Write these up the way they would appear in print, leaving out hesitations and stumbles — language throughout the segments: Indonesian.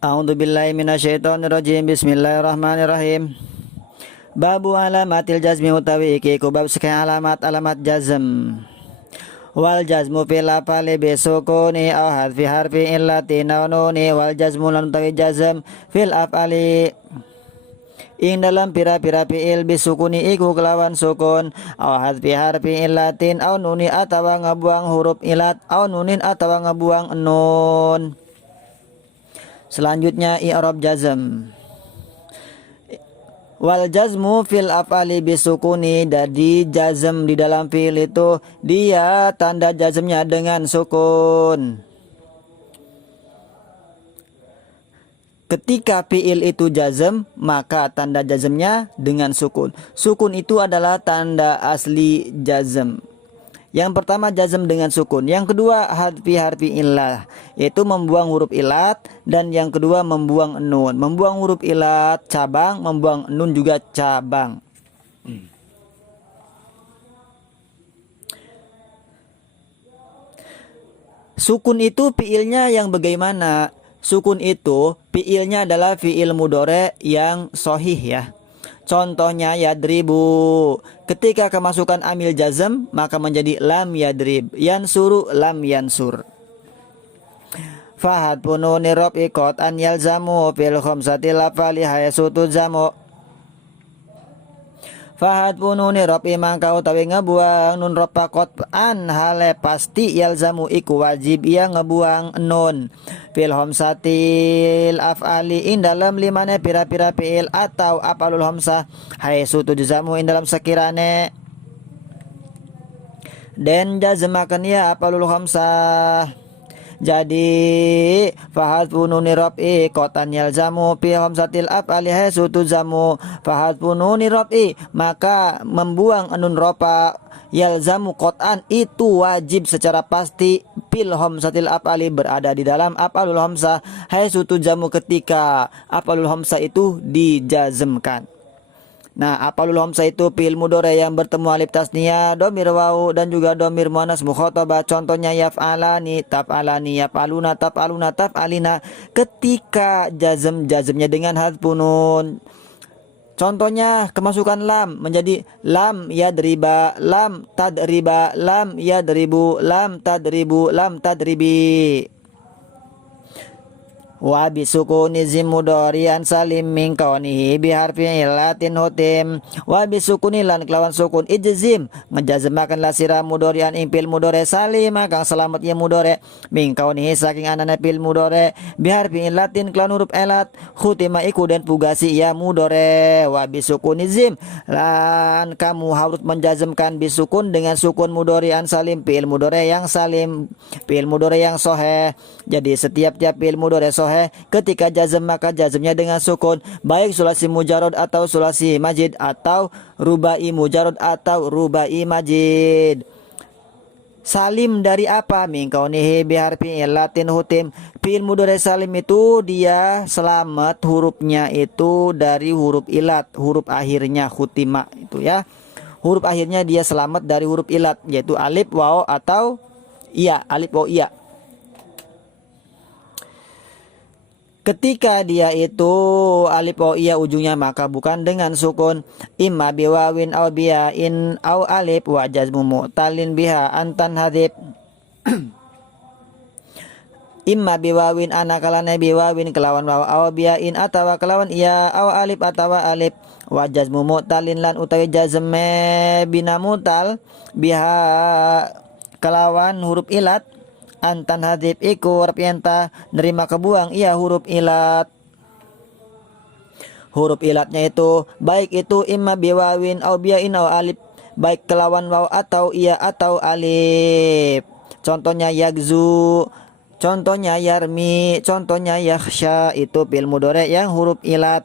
A'udzubillahi minasyaitonirrajim. Bismillahirrahmanirrahim. Babu alamatil jazmi utawi iki ku bab sekian alamat jazm. Wal jazmu fil afali bisukuni aw hadfi harfi illati nununi wal jazmu lan utawi jazm fil afali ing dalam pira-pira fiil bisukuni iku kelawan sukun aw hadfi harfi illatin aw nuni atawa ngabuang huruf ilat aw nunin atawa ngabuang nun. Selanjutnya i'rab jazm. Wal jazmu fil af'ali bisukuni, jadi jazm di dalam fiil itu dia tanda jazmnya dengan sukun. Ketika fiil itu jazm, maka tanda jazmnya dengan sukun. Sukun itu adalah tanda asli jazm. Yang pertama jazm dengan sukun, yang kedua hadfi harfi illah, yaitu membuang huruf ilat, dan yang kedua membuang nun. Membuang huruf ilat cabang, membuang nun juga cabang. Sukun itu fiilnya yang bagaimana? Sukun itu fiilnya adalah fiil mudhore yang sahih ya. Contohnya yadribu. Ketika kemasukan amil jazm maka menjadi lam yadrib. Yansuru lam yansur. Fahad pununi rob ikot an yalzamu fil khamsatil afali hayasu tuzamu. Fahad pununi rob mangka utawi ngebuang nun rob pakot an hale pasti yalzamu iku wajib ia ngebuang nun fil homsatil af'ali in dalam limane pira-pira fi'il atau apalul homsah haitsu tujzamu in dalam sekirane den jazmakan ya apalul homsah. Jadi fahad pununi rob'i kotan yalzamu fi homsatil af'ali haitsu tujzamu. Fahad pununi rob'i, maka membuang nun ropa yalzamu kotan itu wajib secara pasti fil homsatil af'ali berada di dalam af'alul homsah haitsu tujzamu ketika af'alul homsah itu dijazmkan. Nah, af'alul homsah itu fi'il mudhari yang bertemu alif tasniyah, dhamir wawu dan juga dhamir muannas mukhatabah. Contohnya yaf'alani, taf'alani, yaf'aluna, taf'aluna, taf'alina. Ketika jazmnya dengan hadfun nun. Contohnya kemasukan lam menjadi lam yadriba, lam tadriba, lam yadribu, lam tadribu, lam tadribi. Wa bisukuni zim mudhari'an salim min kaunihi biharfi illatin hutim. Wa bisukuni lan kelawan sukun ijzim ngejazmakanlah sira mudhari'an ing fil mudhari salim kang selamat ya mudhari min kaunihi saking anana fil mudhari biharfi illatin kelawan huruf ilat hutima iku dan pugasi ya mudhari. Wa bisukuni zim lan kamu harus menjazmkan bisukun dengan sukun mudhari'an salim fil mudhari yang salim, fil mudhari yang sahih. Jadi setiap-tiap fil mudhari sahih ketika jazm maka jazmnya dengan sukun, baik sulasi mujarrad atau sulasi majid atau rubai mujarrad atau rubai majid. Salim dari apa? Min kaunihi biharfi illatin hutim. Fi'il mudhari salim itu dia selamat hurufnya itu dari huruf ilat, huruf akhirnya hutima itu ya. Huruf akhirnya dia selamat dari huruf ilat yaitu alif, waw atau iya, alif, waw, iya. Ketika dia itu alif waw iya ujungnya maka bukan dengan sukun. Imma biwawin aw biyain aw alif wa jazmu mu'talin biha antan hadib. Imma biwawin anakalane biwawin kelawan waw aw biyain atawa kelawan iya aw alif atawa alif wa jazmu mu'talin lan utawi jazme bina mu'tal biha kelawan huruf ilat antan hadib iku warpienta nerima kebuang iya huruf ilat. Huruf ilatnya itu baik itu imma biwawin au biyain au alif, baik kelawan waw atau iya atau alif. Contohnya yagzu, contohnya yarmi, contohnya yakhsha, itu fi'il mudhari yang huruf ilat.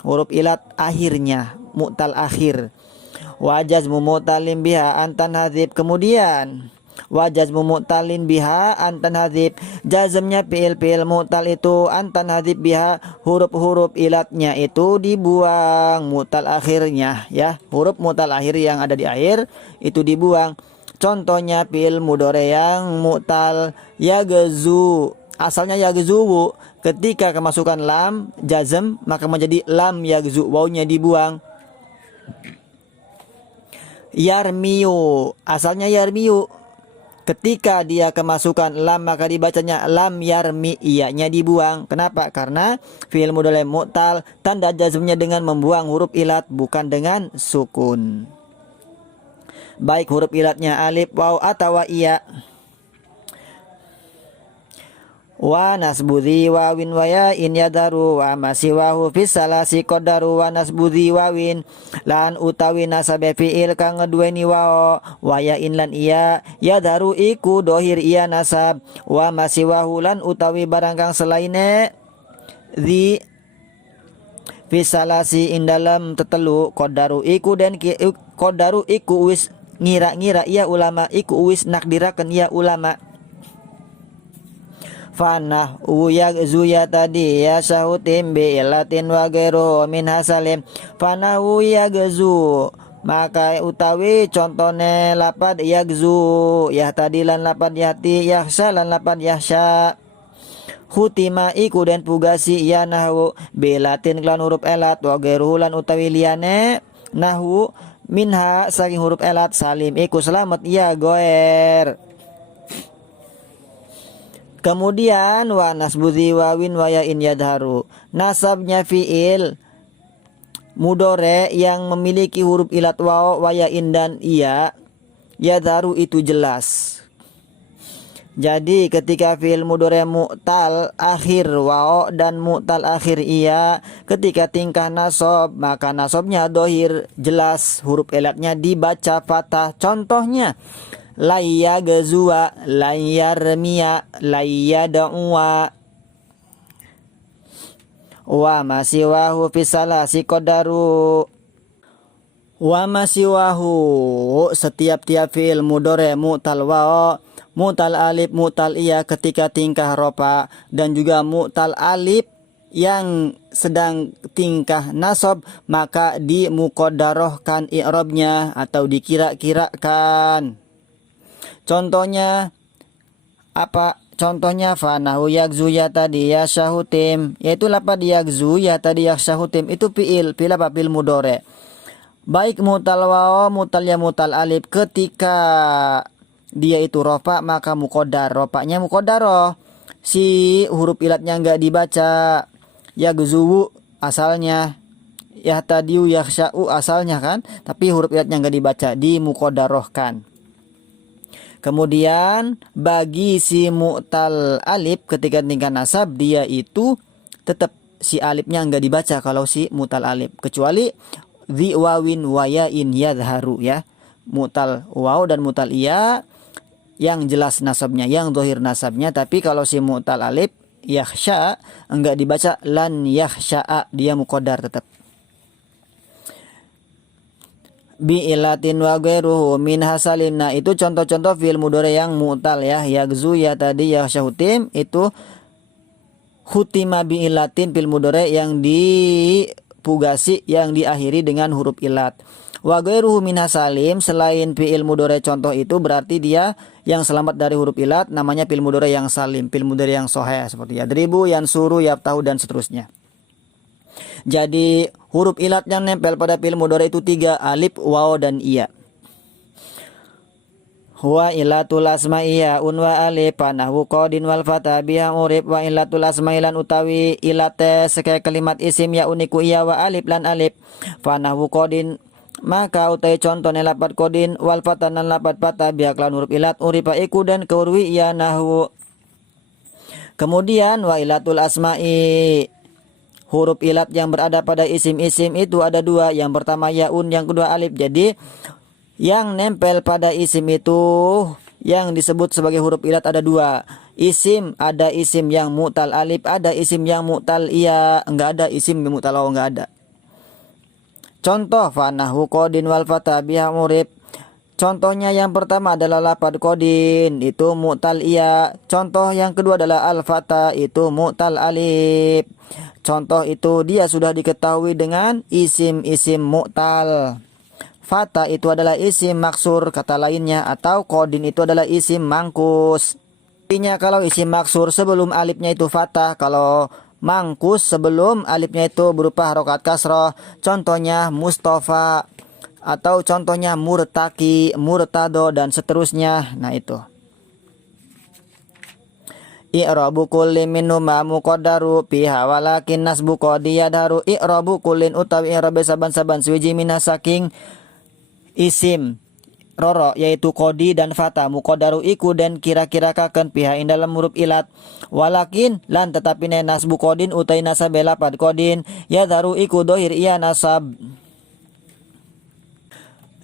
Huruf ilat akhirnya mu'tal akhir. Wa jazmu mu'talim biha antan hadib. Kemudian wa jazmu mu'talin biha antan hadib, jazmnya fi'il mu'tal itu antan hadib biha, huruf-huruf ilatnya itu dibuang, mu'tal akhirnya ya, huruf mu'tal akhir yang ada di akhir itu dibuang. Contohnya fi'il mudhari yang mu'tal yagzu, asalnya yagzu, ketika kemasukan lam jazm maka menjadi lam yagzu, wawunya dibuang. Yarmiyu, asalnya yarmiyu, ketika dia kemasukan lam maka dibacanya lam yarmi, iyanya dibuang. Kenapa? Karena fi'il mudhari mu'tal tanda jazmnya dengan membuang huruf ilat, bukan dengan sukun. Baik huruf ilatnya alif, waw atau iya. Wa nasbudhi wawin wa yain yadaru wa masiwahu fis salasi qadaru wa nasbudhi wawin lan utawi nasabe fiil kang ngeduweni wa yain lan iya yadaru iku dohir iya nasab wa masiwahu lan utawi barang kang selaine di fis salasi indalam tetelu qadaru iku dan qadaru iku wis ngira-ngira iya ulama, iku wis nakdirakeun iya ulama. Fanah uyak zuya tadi ya sahutim bi ilatin wa gairu min hasalim. Fanah uyak zu, maka utawi contone lapad yakzu ya tadi lan lapad yati yakhsha lan lapad yakhsha. Hutima iku den pugasi ya nahwu bilatin klan huruf elat wa gairu lan utawi liyane nahwu minha saking huruf elat salim iku selamat ya goer. Kemudian wa nasbudhi wawin wa yain yadharu, nasabnya fiil mudhari yang memiliki huruf ilat waw wa yain dan iya yadharu itu jelas. Jadi ketika fiil mudhari mu'tal akhir waw dan mu'tal akhir iya, ketika tingkah nasab maka nasabnya dohir jelas, huruf ilatnya dibaca fathah. Contohnya layya gazua, layyarmiya, layyada'uwa. Wa masiwahu fisalasi qadaru. Wa masiwahu, setiap-tiap fi'il mudhari mu'tal waw, mu'tal alif, mu'tal iya ketika tingkah ropa, dan juga mu'tal alif yang sedang tingkah nasab maka dimuqaddarahkan i'rabnya atau dikira-kirakan. Contohnya apa? Contohnya fanahu yakzu ya tadi ya syahutim, yaitu lapad yakzu ya tadi ya syahutim itu fiil apa? Fiil mudhari. Baik mutal waw, mutal ya mutal alif, ketika dia itu rofa maka muqaddar, rofanya muqaddaroh, si huruf ilatnya enggak dibaca. Yakzu asalnya, yahtadiu yakhsha'u asalnya kan, tapi huruf ilatnya enggak dibaca, dimuqaddarohkan. Kemudian bagi si mu'tal alif ketika tingkah nasab dia itu tetap si alifnya enggak dibaca kalau si mu'tal alif, kecuali dhi wawin wa yain yadharu ya. Mu'tal waw dan mu'tal iya yang jelas nasabnya, yang zahir nasabnya, tapi kalau si mu'tal alif yakhsha enggak dibaca lan yakhsha'a, dia muqaddar tetap. Bi ilatin wa ghairuhu min hasalim. Nah, itu contoh-contoh fi'il mudhari yang mu'tal ya. Yakzu ya tadi yakhshahutim itu hutima bi ilatin fi'il mudhari yang dipugasi, yang diakhiri dengan huruf ilat. Wa ghairuhu min hasalim, selain fi'il mudhari contoh itu berarti dia yang selamat dari huruf ilat, namanya fi'il mudhari yang salim, fi'il mudhari yang sahih seperti yadribu, yansuru, yaftahu dan seterusnya. Jadi huruf ilat yang nempel pada fi'il mudhari itu 3, alif, waw dan iya. Wa ilatul asma'iyya unwa alif panahu qadin wal fatah biha urib wa ilatul asma'ilan utawi ilate sekaya kalimat isim ya uniku iya wa alif lan alif panahu qadin maka utai contohnya lapat qadin wal fatah lan lapat fatah biha klan huruf ilat uripa iku dan keurwi iya nahwu. Kemudian wa ilatul asma'i, huruf ilat yang berada pada isim-isim itu ada 2. Yang pertama yaun, yang kedua alif. Jadi yang nempel pada isim itu yang disebut sebagai huruf ilat ada 2. Isim, ada isim yang mu'tal alif, ada isim yang mu'tal iya. Enggak ada isim yang mu'tal waw, enggak ada. Contoh fanahu qadin wal fatah biha murib. Contohnya yang pertama adalah lapad qadin, itu mu'tal iya. Contoh yang kedua adalah al-fatah, itu mu'tal alif. Contoh itu dia sudah diketahui dengan isim-isim mu'tal. Fata itu adalah isim maksur kata lainnya, atau qadin itu adalah isim mangkus. Artinya kalau isim maksur sebelum alifnya itu fathah, kalau mangkus sebelum alifnya itu berupa harokat kasroh, contohnya Mustafa atau contohnya Murtaki, Murtado dan seterusnya. Nah itu. I'rabu kullin minhuma muqaddaru fiha walakin nasbu qadiyadharu. I'rabu kullin utawi i'rabe saban-saban suwiji minas saking isim roro yaitu kodi dan fata muqaddaru iku dan kira-kirakakeun piha ing dalam huruf ilat walakin lan tetapi nasbu kodin utai nasab lapad kodin ya daru iku dohir iya nasab.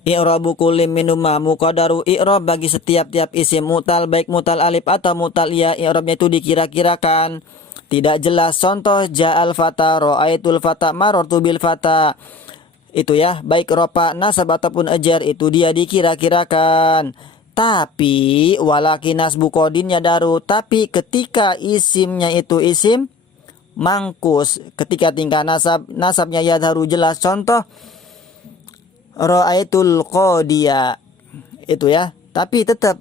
I'rabu kulli minuma muqaddaru. I'rab bagi setiap-tiap isim mutal baik mutal alif atau mutal ya, i'rabnya itu dikira-kirakan tidak jelas. Contoh ja'al fata, ra'aitul fata, marartu bil fata. Itu ya, baik ropa, nasab ataupun ajar itu dia dikira-kirakan. Tapi walakin nasbu kodinnya daru. Tapi ketika isimnya itu isim mangkus, ketika tingkah nasabnya ya daru jelas. Contoh ra'aitul qodiya itu ya. Tapi tetap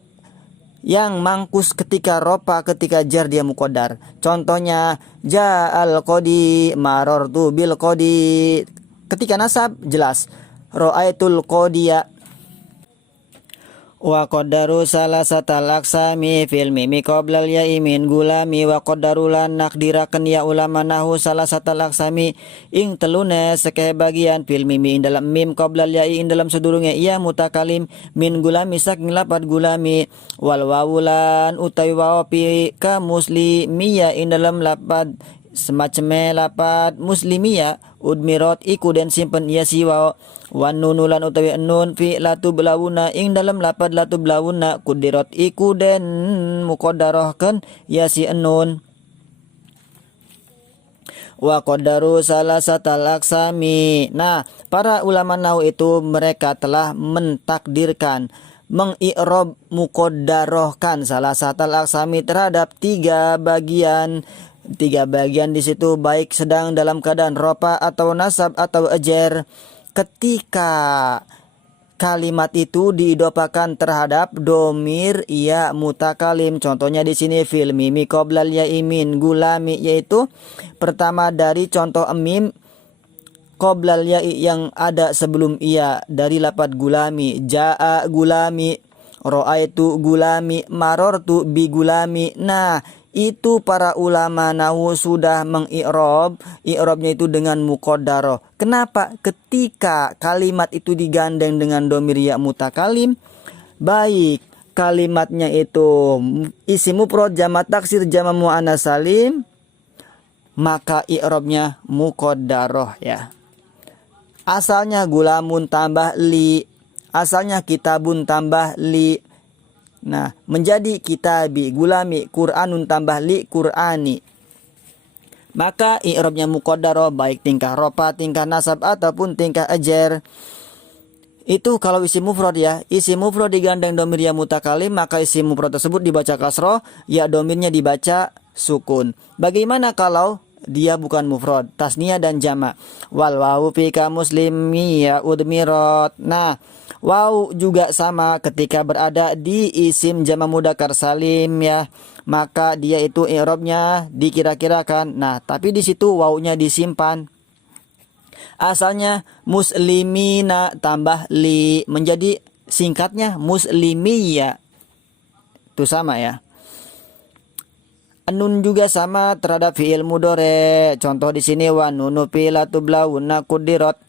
yang mangkus ketika ropa, ketika jar dia muqaddar. Contohnya ja'al qodi, marartu bil qodi. Ketika nasab jelas ra'aitul qodiya. Wa qaddaru salasatal aqsami fil mimi qoblal ya'i min gulami wa qaddaru lan nakdiraken ya ulama nahu salasatal aqsami ing telune sekeh bagian fil mimi ing dalam mim qoblal ya'i ing dalam sedurunge ia mutakalim min gulami saking lapad gulami wal wawulan utawi waw pi ka muslimiyya ing dalam lapad semacam lapad muslimiyya udmirot iku den simpen ia siwa wan nunulan utawi nun fi latu belawuna ing dalam lapad latu belawuna kudirot iku den muqaddarahkeun ia si nun. Wa qaddaru salasatal aqsami. Nah, para ulama nahwu itu mereka telah mentakdirkan mengi'rab muqaddarahkan salasatal aqsami terhadap tiga bagian di situ baik sedang dalam keadaan ropa atau nasab atau ajar ketika kalimat itu diidopakan terhadap domir ya mutakalim. Contohnya di sini fil mimi qoblal ya imin gulami, yaitu pertama dari contoh mim qoblal ya yang ada sebelum ia dari lapad gulami, jaa gulami, ra'aitu gulami, marartu bi gulami. Nah, itu para ulama nahwu sudah i'rabnya itu dengan muqaddarah. Kenapa? Ketika kalimat itu digandeng dengan domir ya mutakalim, baik kalimatnya itu isim mufrad jamak taksir jamak muannas salim, maka i'rabnya muqaddarah ya. Asalnya gulamun tambah li, asalnya kitabun tambah li. Nah, menjadi kitabi, gulami, Qur'anun tambah li, Qur'ani. Maka i'rabnya muqaddarah baik tingkah ropa, tingkah nasab ataupun tingkah ajar. Itu kalau isim mufrad ya. Isim mufrad digandeng domir ya mutakalim, maka isim mufrad tersebut dibaca kasroh, ya domirnya dibaca sukun. Bagaimana kalau dia bukan mufrad, tasniyah dan jama'? Wal wawu fika muslimiyya udmirat. Nah, waw juga sama ketika berada di isim jama' mudzakkar salim ya, maka dia itu i'rabnya dikira-kirakan. Nah, tapi di situ wawnya disimpan. Asalnya muslimina tambah li, menjadi singkatnya muslimiyya. Itu sama ya. Nun juga sama terhadap fi'il mudhari. Contoh di sini wa nunu fil tublawuna kudirat.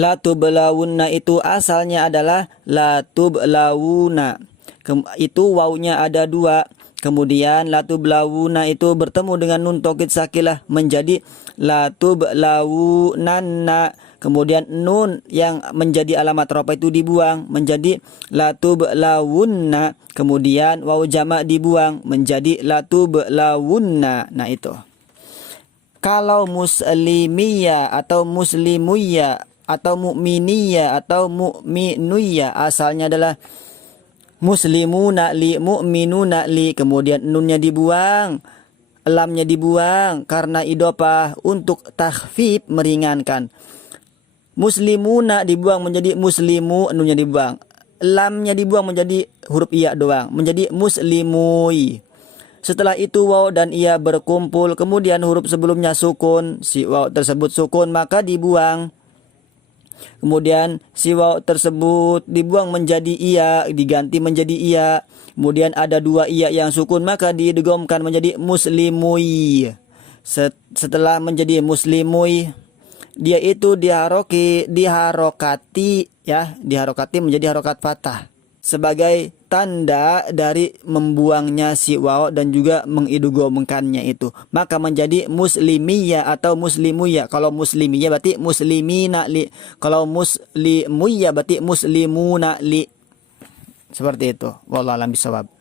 La tublawuna itu asalnya adalah la tublawuna. Itu wawnya ada dua. Kemudian la tublawuna itu bertemu dengan nun taukid sakilah menjadi la tublawunanna. Kemudian nun yang menjadi alamat ropa itu dibuang menjadi la tublawunna. Kemudian waw jama' dibuang menjadi la tublawunna. Nah itu. Kalau muslimiyya atau muslimuyya atau mu'miniyya atau mu'minuyya asalnya adalah muslimuna li, mu'minuna li. Kemudian nunnya dibuang, lamnya dibuang karena idopah untuk takhfif meringankan. Muslimuna dibuang menjadi muslimu, nunnya dibuang. lamnya dibuang menjadi huruf iya doang, menjadi muslimui. Setelah itu waw dan ia berkumpul, kemudian huruf sebelumnya sukun, si waw tersebut sukun maka dibuang. Kemudian si waw tersebut dibuang menjadi iya, diganti menjadi iya. Kemudian ada dua iya yang sukun maka diidghamkan menjadi muslimui. Setelah menjadi muslimui, dia itu diharokati ya, diharokati menjadi harokat fathah sebagai tanda dari membuangnya si waw dan juga mengidghamkannya itu, maka menjadi muslimiyah atau muslimuyah. Kalau muslimiyah berarti muslimina li, kalau muslimuyah berarti muslimuna li, seperti itu. Wallahu a'lam bishawab.